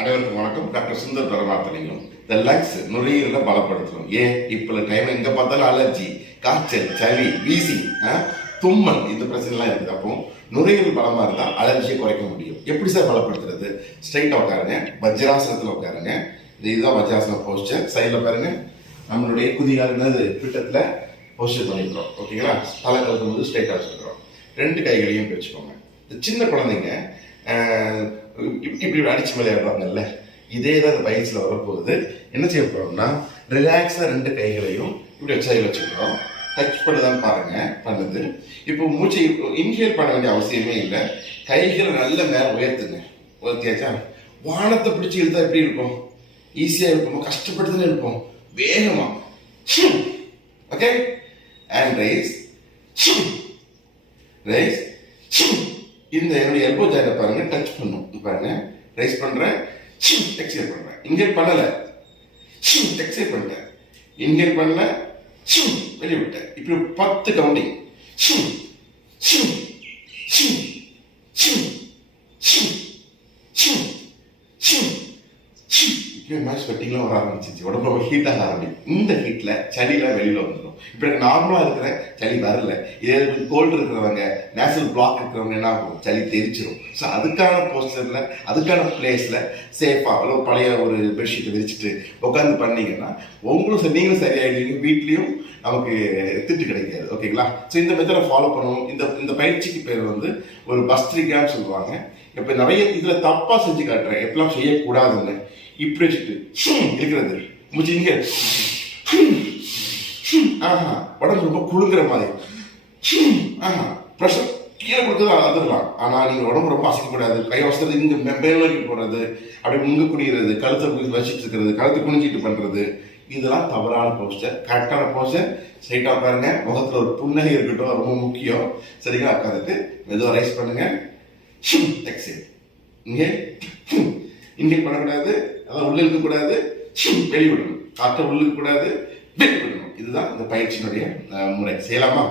அனைவருக்கும் வணக்கம். டாக்டர் சுந்தர் தரவார்த்தனையும் இந்த லங்ஸ் நுரையீரலை பலப்படுத்தணும் ஏன்? இப்போ டைம் எங்க பார்த்தாலும் அலர்ஜி காய்ச்சல் சளி வீசி தும்மல் இந்த பிரச்சனைலாம் இருக்குது. அப்போ நுரையீரல் பலமா இருந்தால் அலர்ஜியை குறைக்க முடியும். எப்படி சார் பலப்படுத்துறது? ஸ்ட்ரைட்டாக உட்காருங்க. வஜ்ராசனத்தில் உட்காருங்க. இதுதான் வஜ்ராசன போஸ்டர் சைடில் பாருங்க. நம்மளுடைய குதிகால் என்னது? பிட்டத்துல போஸ்டர் பண்ணிக்கிறோம். ஓகேங்களா? தலை கலக்கும் போது ஸ்ட்ரைட்டாக வச்சுக்கிறோம். ரெண்டு கைகளையும் வச்சுக்கோங்க இந்த சின்ன குழந்தைங்க இப்படி அடிச்சு விளையாடுறாங்கல்ல இதே தான் அந்த பயிற்சியில் வரப்போகுது. என்ன செய்ய போகிறோம்னா ரிலாக்ஸாக ரெண்டு கைகளையும் இப்படி வச்சு வச்சுக்கிறோம். டச் தான் பாருங்க பண்ணுது. இப்போ மூச்சை இன்ஹேல் பண்ண வேண்டிய அவசியமே இல்லை. கைகளை நல்ல மேலே உயர்த்துங்க. உயர்த்தியாச்சா? வானத்தை பிடிச்சி இழுத்தா எப்படி இருக்கும் ஈஸியாக இருக்கும் கஷ்டப்பட்டு இருப்போம் வேகமா. ஓகே அண்ட் ரைஸ் ரைஸ் இந்த என்னுடைய எல்போ ஜாயில பாருங்க டச் பண்ணும். பாருங்க ரைஸ் பண்றேன். டெக்ஸ்டர் பண்றேன். இன்ஹேல் பண்ணல. டெக்ஸ்டர் பண்ணிட்டேன். இன்ஹேல் பண்ணல. வெளியே விட்டேன். இப்படி ஒரு பத்து கவுண்டிங் இப்பயே மேட்ச் ஸ்வெட்டிங்லாம் வர ஆரம்பிச்சிச்சு உடம்பு ரொம்ப ஹீட்டாக ஆரம்பிக்கும் இந்த ஹீட்டில் சளிலாம் வெளியில் வந்துடும் இப்போ எனக்கு நார்மலா இருக்கிற சளி வரல. இதே கோல்டு இருக்கிறவங்க நேச்சுரல் பிளாக் இருக்கிறவங்க என்ன ஆகும்? சளி தெரிச்சிடும் ஸோ அதுக்கான போஸ்டரில் அதுக்கான பிளேஸில் சேஃபாக அவ்வளோ பழைய ஒரு பெட்ஷீட்டை விரிச்சிட்டு உட்காந்து பண்ணீங்கன்னா உங்களும் சரி, நீங்களும் சரியாயிடுவீங்க. வீட்லேயும் நமக்கு திட்டு கிடைக்காது. ஓகேங்களா ஸோ இந்த மெத்தடை ஃபாலோ பண்ணணும். இந்த இந்த பயிற்சிக்கு பேர் வந்து ஒரு பஸ்ட்ரிகான்னு சொல்லுவாங்க. இப்போ நிறைய இதில் தப்பாக செஞ்சு காட்டுறேன். எப்பெல்லாம் செய்யக்கூடாதுன்னு. இப்படி வச்சுட்டு இருக்கிறது. மூச்சு இங்க. ஆஹா. உடம்பு ரொம்ப குழுங்குற மாதிரி. ஆஹா. ப்ரெஷர் கீழே கொடுத்தது அதிரலாம் ஆனா நீங்க உடம்பு ரொம்ப அசைக்கக்கூடாது. கை வசதி இங்க மேலோக்கி போகிறது அப்படியே அப்படி முங்க குடிக்கிறது கழுத்தை வச்சுட்டு இருக்கிறது கழுத்தை குனிஞ்சிட்டு பண்றது. இதெல்லாம் தவறான போஸ்டர் கரெக்டான போஸ்டர் ஸ்ட்ரைட்டா உட்காருங்க முகத்துல ஒரு புன்னகை இருக்கட்டும். ரொம்ப முக்கியம். சரிங்களா? உட்காந்துட்டு மெதுவாக ரைஸ் பண்ணுங்க. எக்ஸைட் இங்கே. இங்கே பண்ணக்கூடாது அதான் உள்ள இருக்கக்கூடாது வெளிவிடணும் காற்றை உள்ளிருக்கக்கூடாது இதுதான் இந்த பயிற்சியினுடைய முறை. செய்யலாமா?